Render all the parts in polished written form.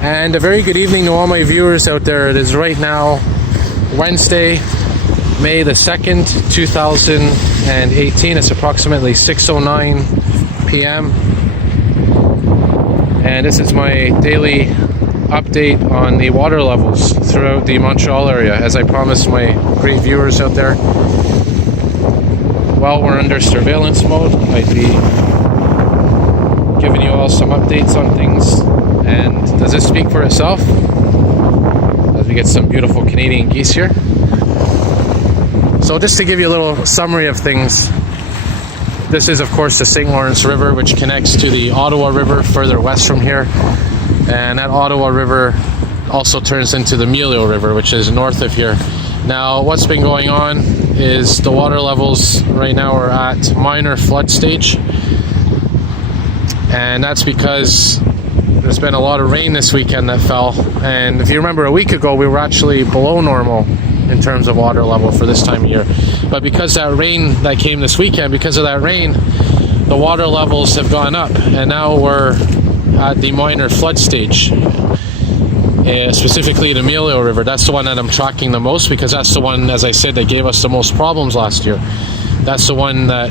And a very good evening to all my viewers out there. It is right now Wednesday, May the 2nd, 2018. It's approximately 6:09 p.m. And this is my daily update on the water levels throughout the Montreal area, as I promised my great viewers out there. While we're under surveillance mode, I'd be giving you all some updates on things. And does this speak for itself? As we get some beautiful Canadian geese here. So just to give you a little summary of things, this is of course the St. Lawrence River, which connects to the Ottawa River further west from here. And that Ottawa River also turns into the Montreal River, which is north of here. Now, what's been going on is the water levels right now are at minor flood stage. And that's because there's been a lot of rain this weekend that fell, and if you remember a week ago we were actually below normal in terms of water level for this time of year. But because that rain that came this weekend, because of that rain, the water levels have gone up, and now we're at the minor flood stage, specifically the Montreal River. That's the one that I'm tracking the most, because that's the one, as I said, that gave us the most problems last year. That's the one that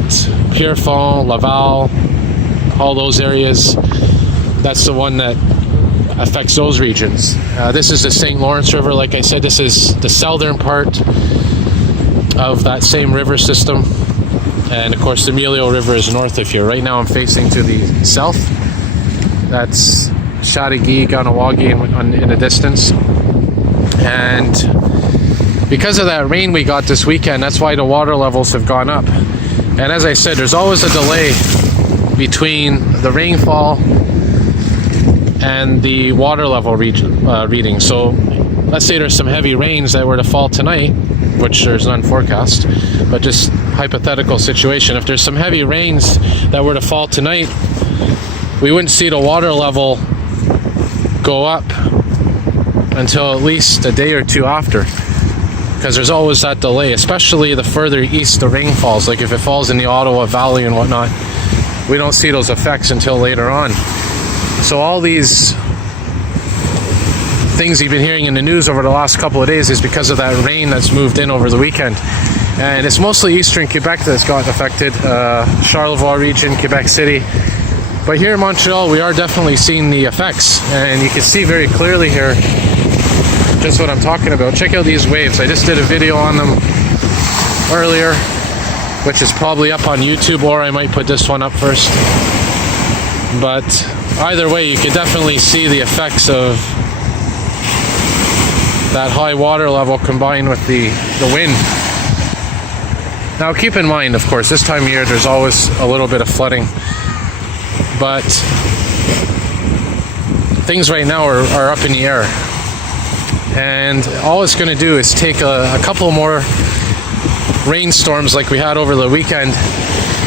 Pierrefonds, Laval, all those areas, that's the one that affects those regions. This is the St. Lawrence River. Like I said, this is the southern part of that same river system. And of course the Montreal River is north of here. Right now I'm facing to the south. That's Chateauguay, Ganawagi in the distance. And because of that rain we got this weekend, that's why the water levels have gone up. And as I said, there's always a delay between the rainfall and the water level reading. So let's say there's some heavy rains that were to fall tonight, which there's none forecast, but just hypothetical situation. If there's some heavy rains that were to fall tonight, we wouldn't see the water level go up until at least a day or two after, because there's always that delay, especially the further east the rain falls. Like if it falls in the Ottawa Valley and whatnot, we don't see those effects until later on. So all these things you've been hearing in the news over the last couple of days is because of that rain that's moved in over the weekend. And it's mostly eastern Quebec that's got affected, Charlevoix region, Quebec City. But here in Montreal, we are definitely seeing the effects. And you can see very clearly here just what I'm talking about. Check out these waves. I just did a video on them earlier, which is probably up on YouTube, or I might put this one up first. But either way, you can definitely see the effects of that high water level combined with the wind. Now keep in mind, of course, this time of year there's always a little bit of flooding, but things right now are up in the air. And all it's going to do is take a couple more rainstorms like we had over the weekend,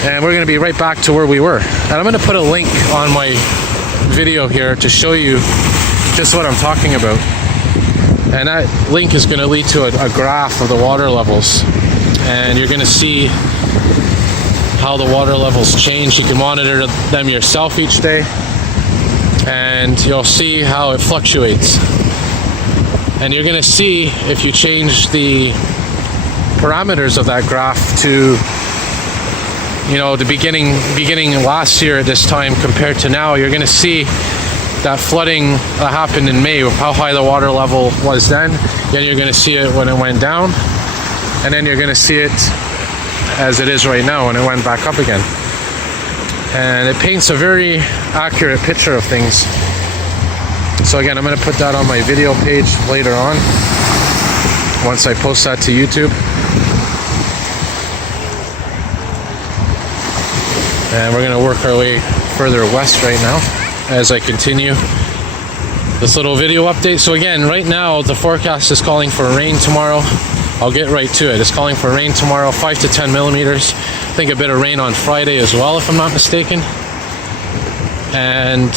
and we're going to be right back to where we were. And I'm going to put a link on my video here to show you just what I'm talking about. And that link is going to lead to a graph of the water levels. And you're going to see how the water levels change. You can monitor them yourself each day, and you'll see how it fluctuates. And you're going to see, if you change the parameters of that graph to, you know, the beginning last year at this time compared to now, you're going to see that flooding that happened in May, how high the water level was then. Then you're going to see it when it went down, and then you're going to see it as it is right now when it went back up again. And it paints a very accurate picture of things. So again, I'm going to put that on my video page later on, once I post that to YouTube. And we're going to work our way further west right now as I continue this little video update. So again, right now the forecast is calling for rain tomorrow. I'll get right to it. It's calling for rain tomorrow, 5 to 10 millimeters. I think a bit of rain on Friday as well, if I'm not mistaken. And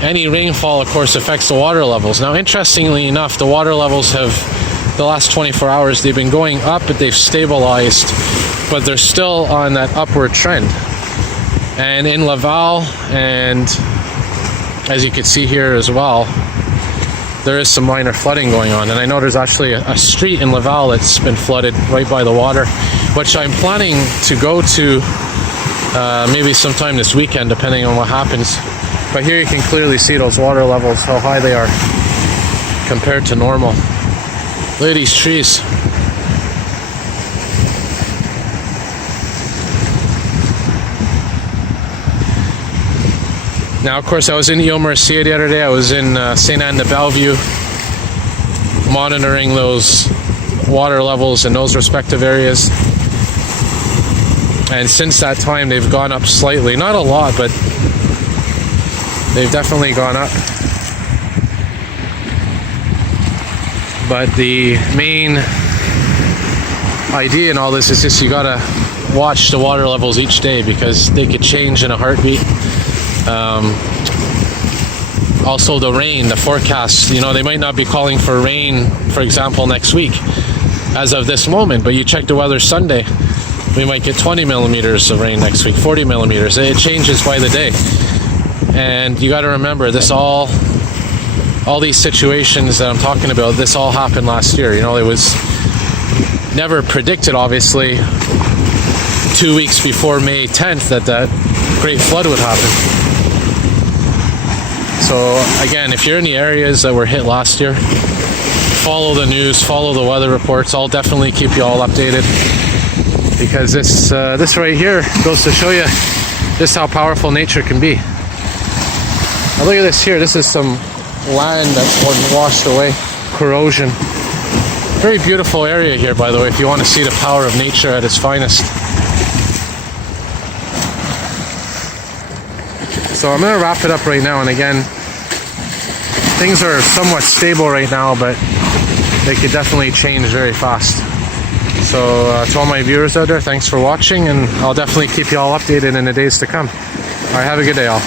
any rainfall, of course, affects the water levels. Now, interestingly enough, the water levels have, the last 24 hours, they've been going up, but they've stabilized, but they're still on that upward trend. And in Laval and as you can see here as well, there is some minor flooding going on. And I know there's actually a street in Laval that's been flooded right by the water, which I'm planning to go to maybe sometime this weekend, depending on what happens. But here you can clearly see those water levels, how high they are compared to normal. Look at these trees. Now, of course, I was in Ile-Mercier the other day. I was in St. Anne de Bellevue, monitoring those water levels in those respective areas. And since that time, they've gone up slightly. Not a lot, but they've definitely gone up. But the main idea in all this is just you gotta watch the water levels each day, because they could change in a heartbeat. Also the rain, the forecast, you know, they might not be calling for rain, for example, next week as of this moment, but you check the weather Sunday, we might get 20 millimeters of rain next week, 40 millimeters. It changes by the day. And you got to remember, this all these situations that I'm talking about, this all happened last year. You know, it was never predicted, obviously, 2 weeks before May 10th that great flood would happen. So again, if you're in the areas that were hit last year, follow the news, follow the weather reports. I'll definitely keep you all updated, because this right here goes to show you just how powerful nature can be. Now look at this here. This is some land that's been washed away, corrosion. Very beautiful area here, by the way, if you want to see the power of nature at its finest. So I'm going to wrap it up right now, and again, things are somewhat stable right now, but they could definitely change very fast. So to all my viewers out there, thanks for watching, and I'll definitely keep you all updated in the days to come. Alright, have a good day all.